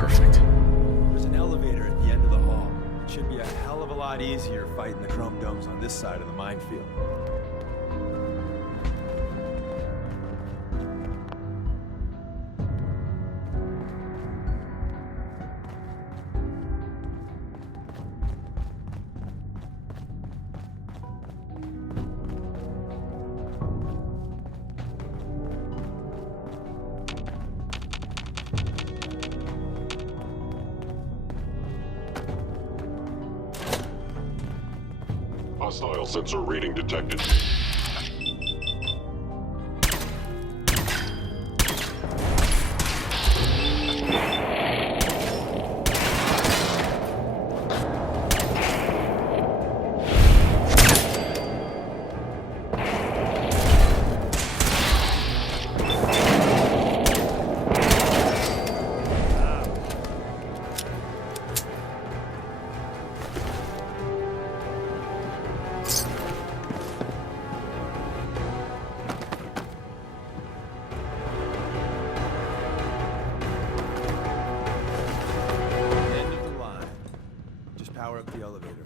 Perfect. There's an elevator at the end of the hall. It should be a hell of a lot easier fighting the chrome domes on this side of the minefield. Hostile sensor reading detected. Power up the elevator.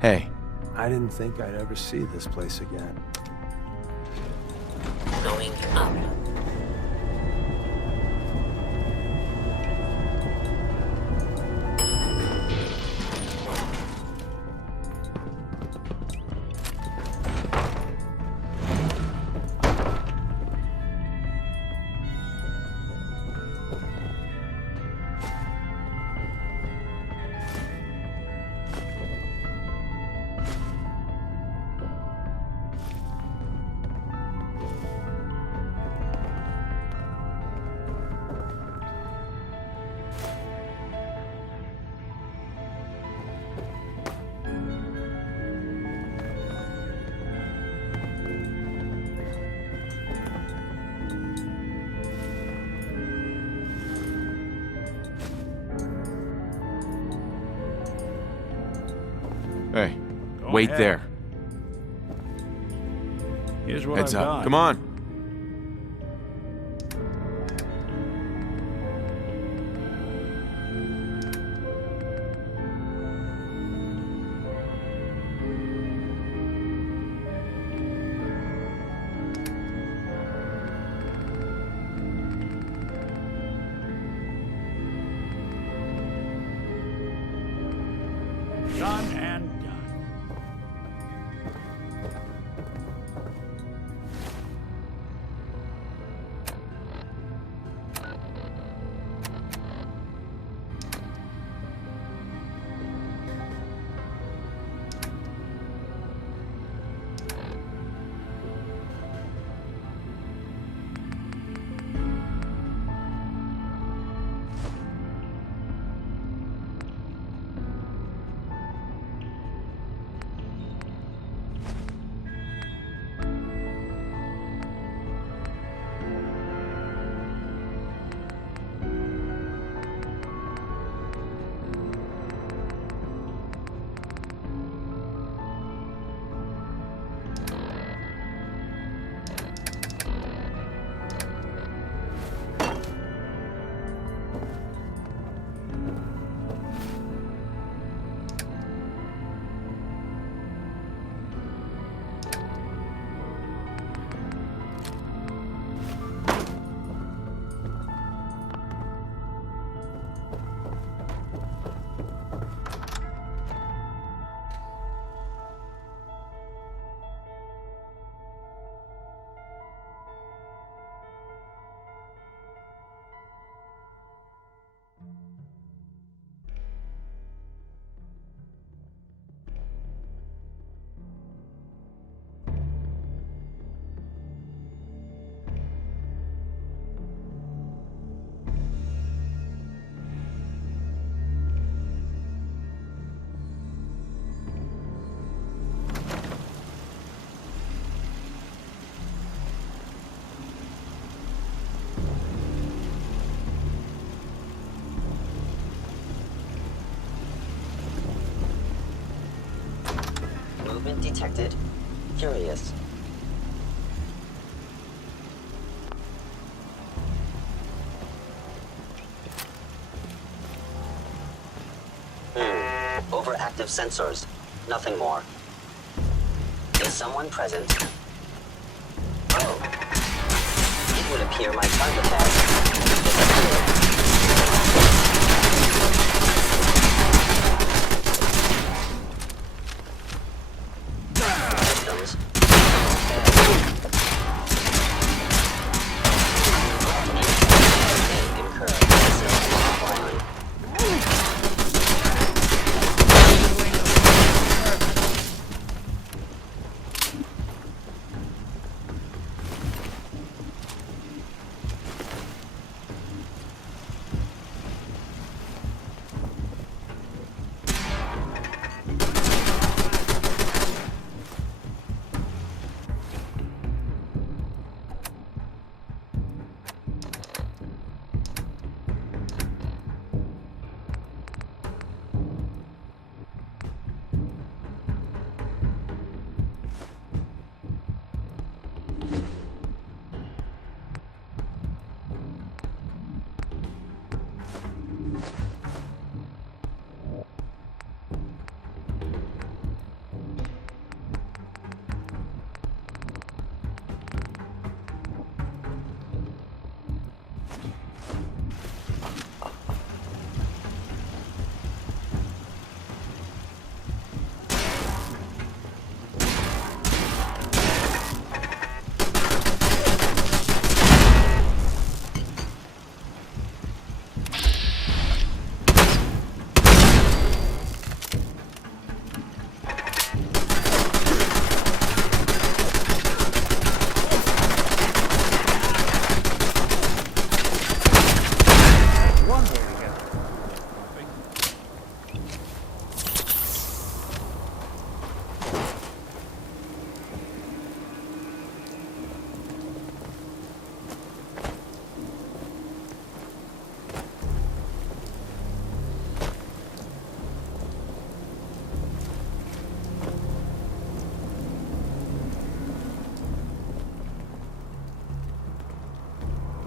Hey. I didn't think I'd ever see this place again. Going up. Hey, wait ahead. there. Here's what Heads I've up. got. Come on. Done and done. detected. Curious. Overactive sensors. Nothing more. Is someone present? Oh. It would appear my target has disappeared. Systems. May incur system offline.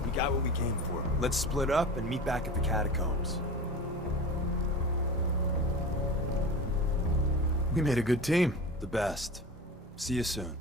We got what we came for. Let's split up and meet back at the catacombs. We made a good team. The best. See you soon.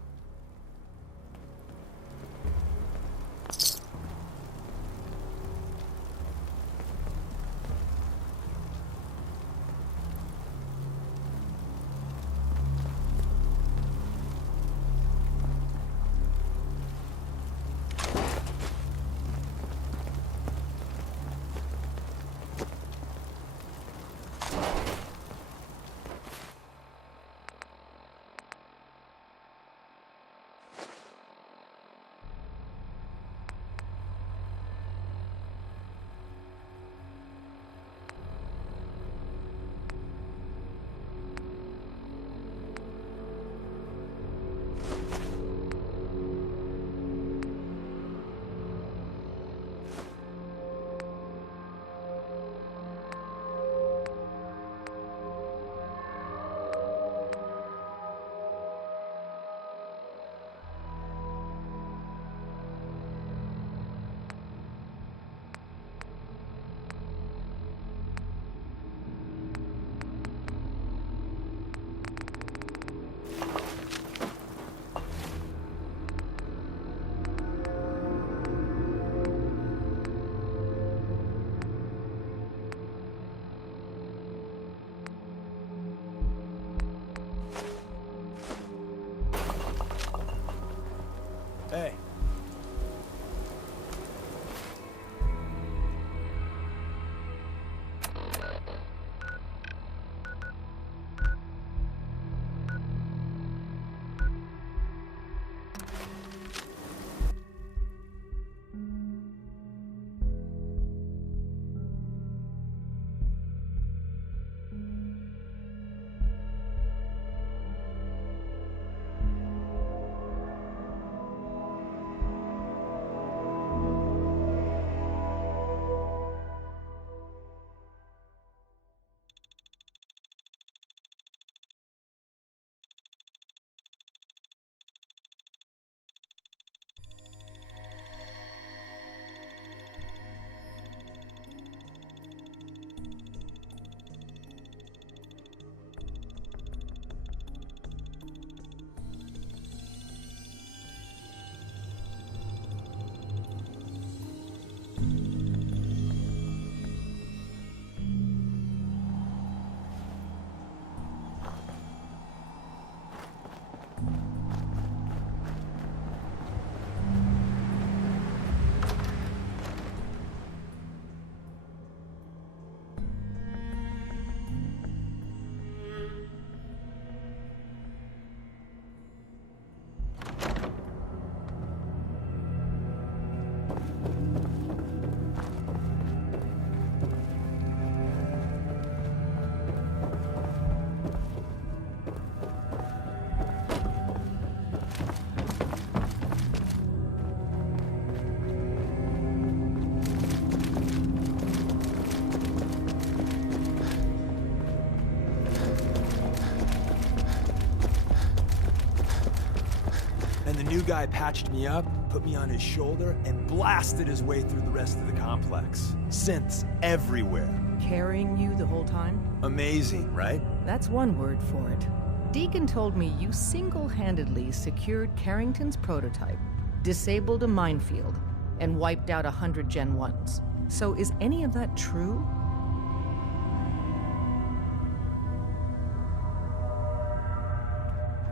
guy patched me up, put me on his shoulder, and blasted his way through the rest of the complex. Synths everywhere. Carrying you the whole time? Amazing, right? That's one word for it. Deacon told me you single-handedly secured Carrington's prototype, disabled a minefield, and wiped out 100 Gen 1s. So is any of that true?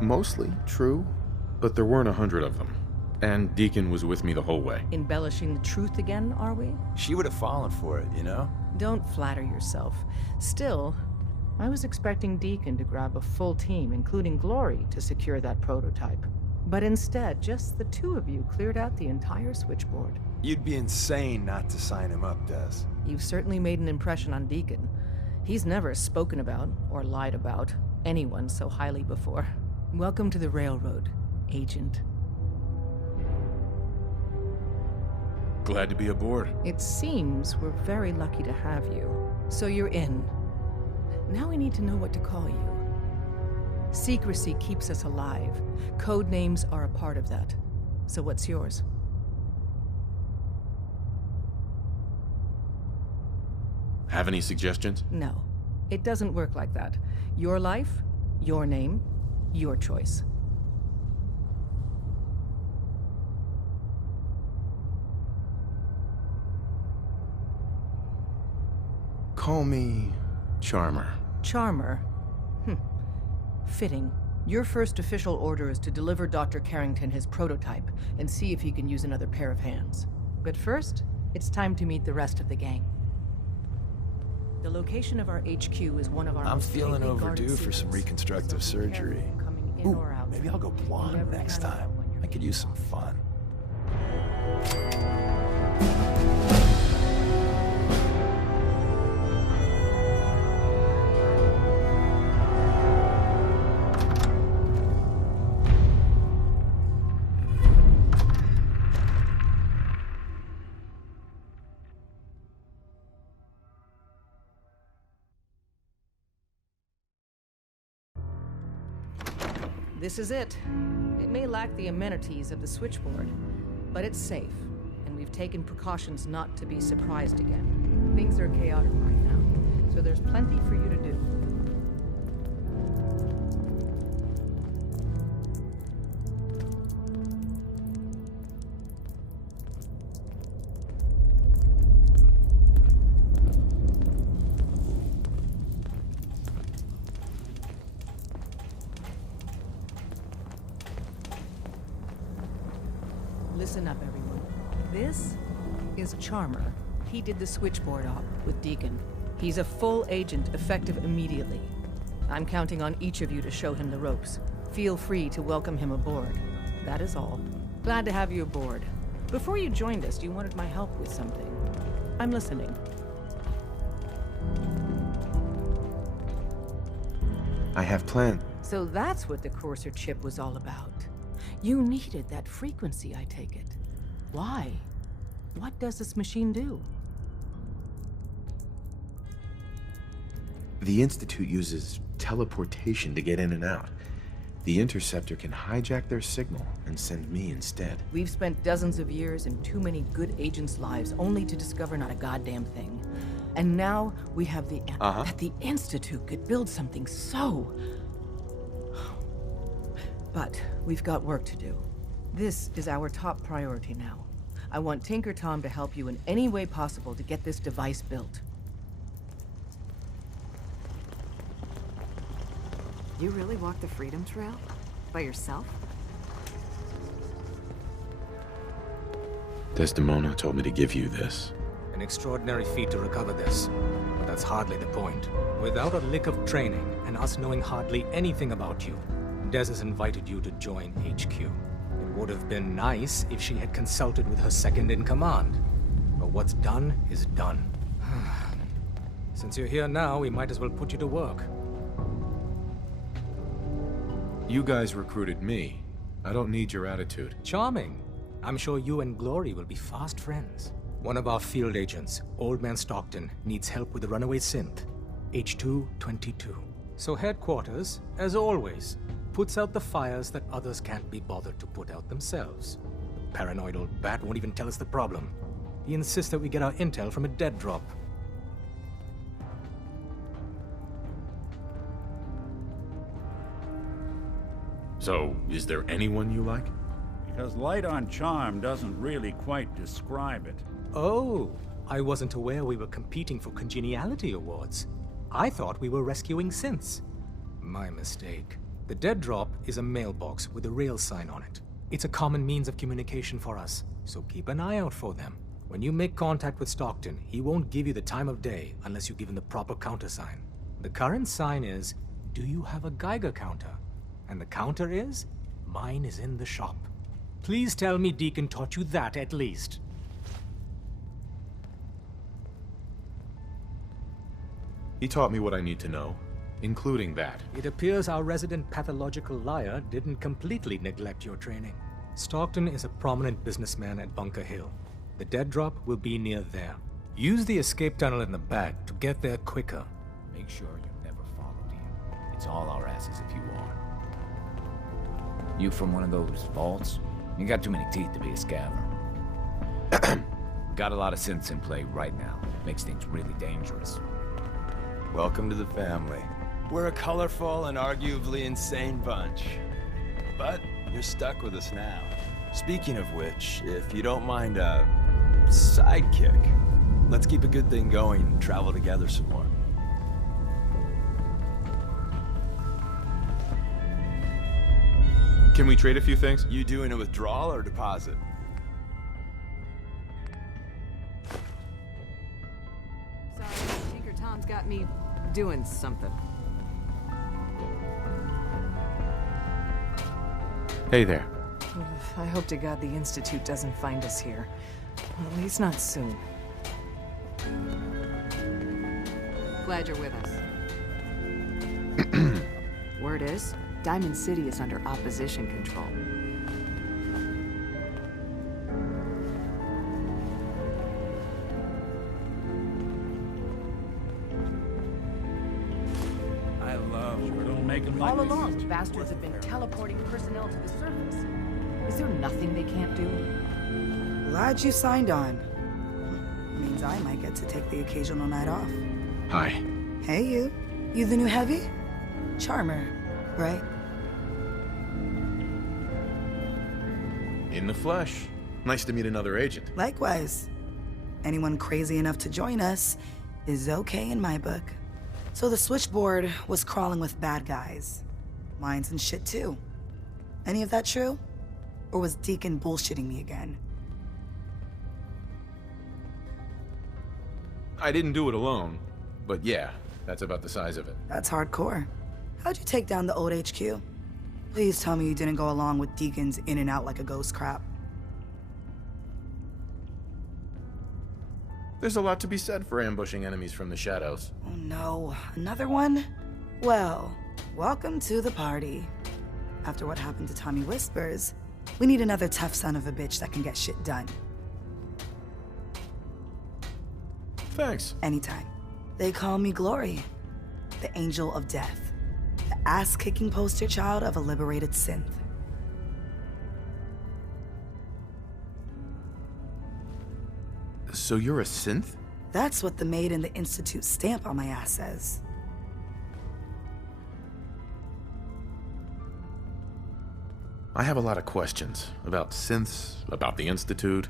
Mostly true, but there weren't 100 of them. And Deacon was with me the whole way. Embellishing the truth again, are we? She would have fallen for it, you know? Don't flatter yourself. Still, I was expecting Deacon to grab a full team, including Glory, to secure that prototype. But instead, just the two of you cleared out the entire switchboard. You'd be insane not to sign him up, Des. You've certainly made an impression on Deacon. He's never spoken about, or lied about, anyone so highly before. Welcome to the Railroad, Agent. Glad to be aboard. It seems we're very lucky to have you. So you're in. Now we need to know what to call you. Secrecy keeps us alive. Code names are a part of that. So what's yours? Have any suggestions? No. It doesn't work like that. Your life, your name, your choice. Call me Charmer. Charmer? Fitting. Your first official order is to deliver Dr. Carrington his prototype and see if he can use another pair of hands. But first, it's time to meet the rest of the gang. The location of our HQ is one of our I'm most feeling tightly guarded overdue for some secrets, reconstructive so be careful surgery. coming in Ooh, or out. maybe I'll go blonde You never next kinda time. know when you're I could use some fun. This is it. It may lack the amenities of the switchboard, but it's safe, and we've taken precautions not to be surprised again. Things are chaotic right now, so there's plenty for you to do. Listen up, everyone. This is Charmer. He did the switchboard op with Deacon. He's a full agent, effective immediately. I'm counting on each of you to show him the ropes. Feel free to welcome him aboard. That is all. Glad to have you aboard. Before you joined us, you wanted my help with something. I'm listening. I have planned. So that's what the Courser chip was all about. You needed that frequency, I take it. Why? What does this machine do? The Institute uses teleportation to get in and out. The Interceptor can hijack their signal and send me instead. We've spent dozens of years and too many good agents' lives only to discover not a goddamn thing. And now we have that the Institute could build something so... But we've got work to do. This is our top priority now. I want Tinker Tom to help you in any way possible to get this device built. You really walked the Freedom Trail? By yourself? Desdemona told me to give you this. An extraordinary feat to recover this, but that's hardly the point. Without a lick of training, and us knowing hardly anything about you, Des has invited you to join HQ. It would have been nice if she had consulted with her second-in-command. But what's done is done. Since you're here now, we might as well put you to work. You guys recruited me. I don't need your attitude. Charming. I'm sure you and Glory will be fast friends. One of our field agents, Old Man Stockton, needs help with the runaway synth. H222. So headquarters, as always, puts out the fires that others can't be bothered to put out themselves. The paranoid old bat won't even tell us the problem. He insists that we get our intel from a dead drop. So, is there anyone you like? Because light on charm doesn't really quite describe it. Oh, I wasn't aware we were competing for congeniality awards. I thought we were rescuing synths. My mistake. The dead drop is a mailbox with a rail sign on it. It's a common means of communication for us, so keep an eye out for them. When you make contact with Stockton, he won't give you the time of day unless you give him the proper countersign. The current sign is, do you have a Geiger counter? And the counter is, mine is in the shop. Please tell me Deacon taught you that at least. He taught me what I need to know, including that. It appears our resident pathological liar didn't completely neglect your training. Stockton is a prominent businessman at Bunker Hill. The dead drop will be near there. Use the escape tunnel in the back to get there quicker. Make sure you never followed him. It's all our asses if you are. You from one of those vaults? You got too many teeth to be a scaver. Got a lot of synths in play right now. Makes things really dangerous. Welcome to the family. We're a colorful and arguably insane bunch. But you're stuck with us now. Speaking of which, if you don't mind a sidekick, let's keep a good thing going and travel together some more. Can we trade a few things? You doing a withdrawal or deposit? Sorry, Tinker Tom's got me doing something. Hey there. I hope to God the Institute doesn't find us here. At least not soon. Glad you're with us. Word is, Diamond City is under opposition control. I love sure don't make them like All this. along, the bastards have been teleporting personnel to the surface. Is there nothing they can't do? Glad you signed on. Means I might get to take the occasional night off. Hi. Hey, you. You the new heavy? Charmer, right? In the flesh. Nice to meet another agent. Likewise. Anyone crazy enough to join us is okay in my book. So the switchboard was crawling with bad guys. Mines and shit too. Any of that true? Or was Deacon bullshitting me again? I didn't do it alone, but yeah, that's about the size of it. That's hardcore. How'd you take down the old HQ? Please tell me you didn't go along with Deacon's in and out like a ghost crap. There's a lot to be said for ambushing enemies from the shadows. Oh no, another one? Well, welcome to the party. After what happened to Tommy Whispers, we need another tough son of a bitch that can get shit done. Thanks. Anytime. They call me Glory, the Angel of Death, the ass-kicking poster child of a liberated synth. So you're a synth? That's what the maid in the Institute stamp on my ass says. I have a lot of questions about synths, about the Institute.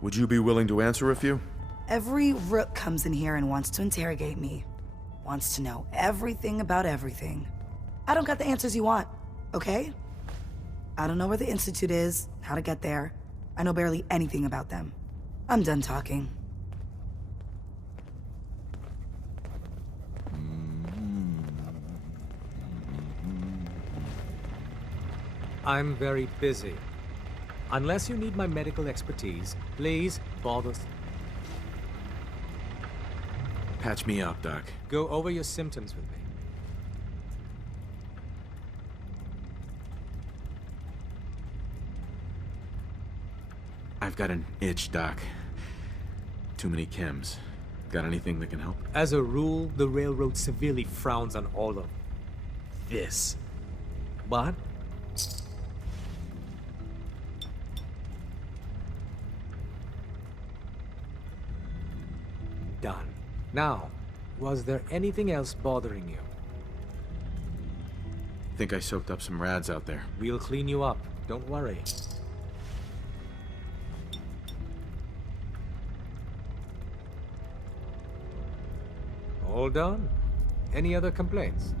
Would you be willing to answer a few? Every rook comes in here and wants to interrogate me. Wants to know everything about everything. I don't got the answers you want, okay? I don't know where the Institute is, how to get there. I know barely anything about them. I'm done talking. I'm very busy. Unless you need my medical expertise, please bother. Patch me up, Doc. Go over your symptoms with me. I've got an itch, Doc. Too many chems. Got anything that can help? As a rule, the railroad severely frowns on all of this. but... Done. Now, was there anything else bothering you? Think I soaked up some rads out there. We'll clean you up. Don't worry. All done? Any other complaints?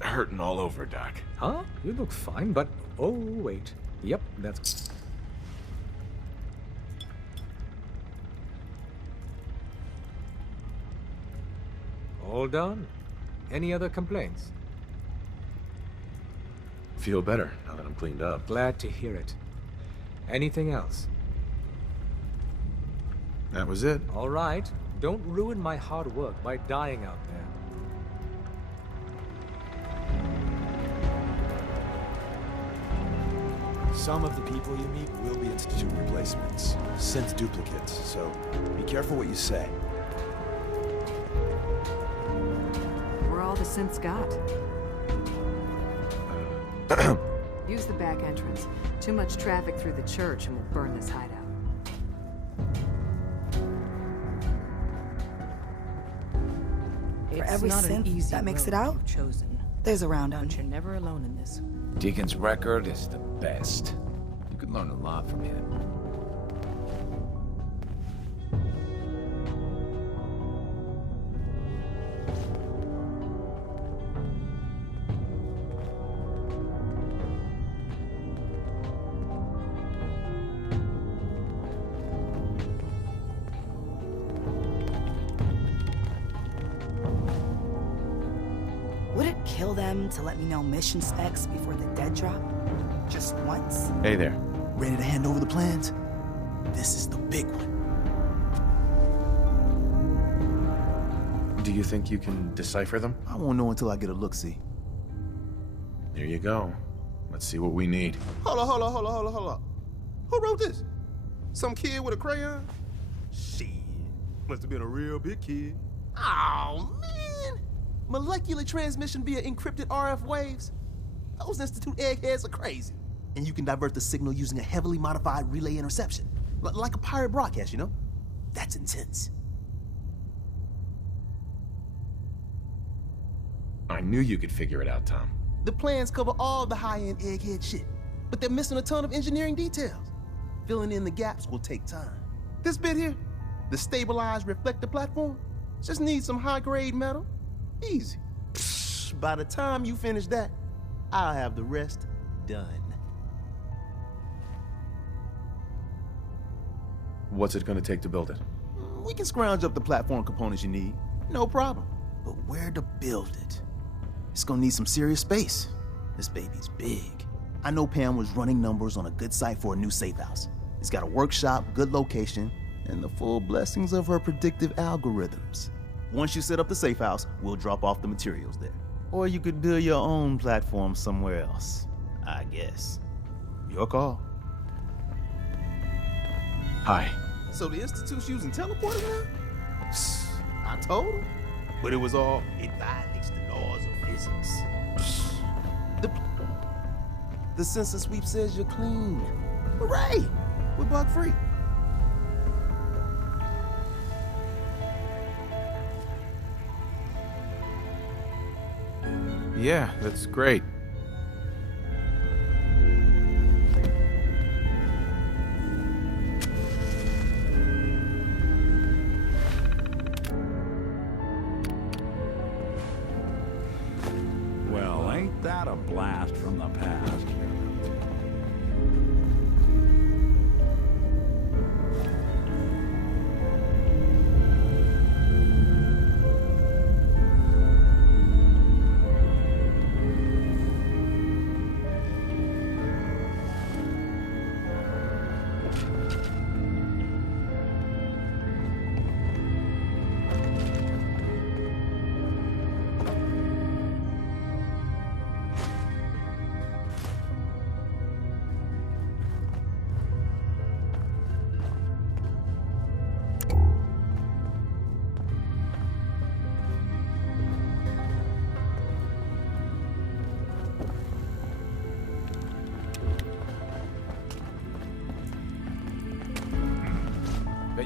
Hurting all over, Doc. Huh? You look fine, but... Oh, wait. Yep, that's... All done? Any other complaints? Feel better now that I'm cleaned up. Glad to hear it. Anything else? That was it. All right. Don't ruin my hard work by dying out there. Some of the people you meet will be Institute replacements, synth duplicates, so be careful what you say. Where all the synths got? Use the back entrance. Too much traffic through the church and we'll burn this hideout. For every not an synth easy that makes it road out, you've chosen, there's a round on but you. you're never alone in this. Deacon's record is the best. You could learn a lot from him. Would it kill them to let me know mission specs before the dead drop? Just once? Hey there. Ready to hand over the plans? This is the big one. Do you think you can decipher them? I won't know until I get a look-see. Here you go. Let's see what we need. Hold on. Who wrote this? Some kid with a crayon? Shit. Must have been a real big kid. Oh, man. Molecular transmission via encrypted RF waves? Those Institute eggheads are crazy. And you can divert the signal using a heavily modified relay interception. Like a pirate broadcast, you know? That's intense. I knew you could figure it out, Tom. The plans cover all the high-end egghead shit, but they're missing a ton of engineering details. Filling in the gaps will take time. This bit here, the stabilized reflector platform, just needs some high-grade metal. Easy. Psh, by the time you finish that, I'll have the rest done. What's it going to take to build it? We can scrounge up the platform components you need. No problem. But where to build it? It's gonna need some serious space. This baby's big. I know Pam was running numbers on a good site for a new safe house. It's got a workshop, good location, and the full blessings of her predictive algorithms. Once you set up the safe house, we'll drop off the materials there. Or you could build your own platform somewhere else, I guess. Your call. Hi. So the Institute's using teleporters now? Psst, I told him. But it was all, it violates the laws of physics. Psst. The sensor sweep says you're clean. Hooray! We're bug free. Yeah, that's great. Well, ain't that a blast from the past?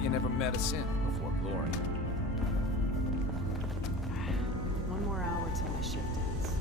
you never met a sin before glory. One more hour till my shift ends.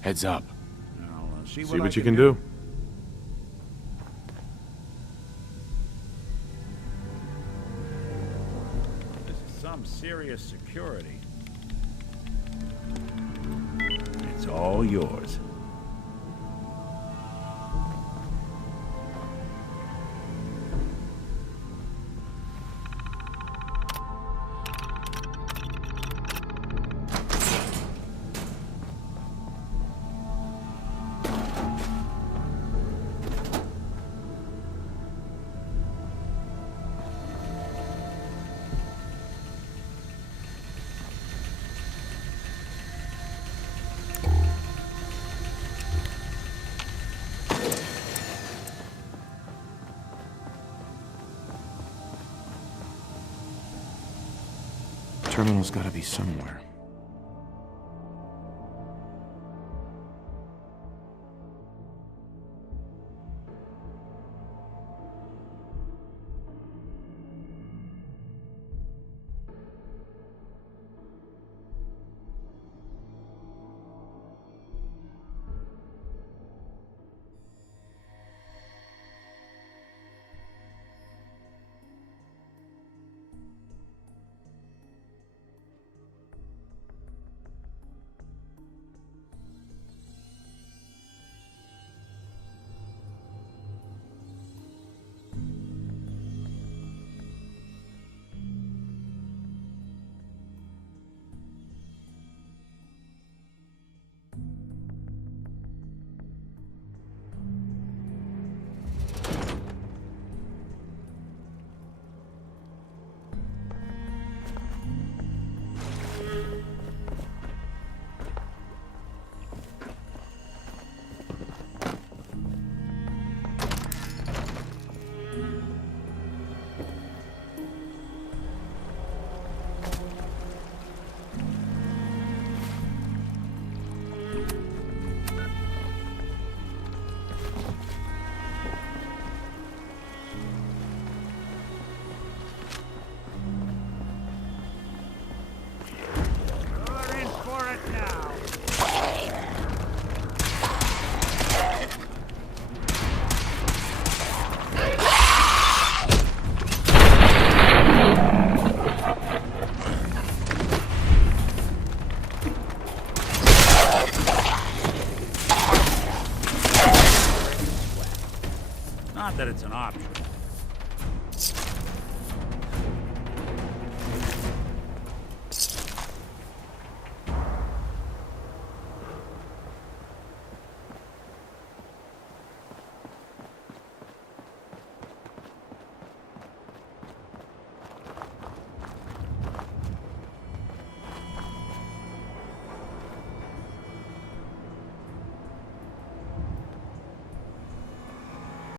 Heads up. I'll see See I what you can do. This is some serious security. It's all yours. Terminal's gotta be somewhere. Not that it's an option.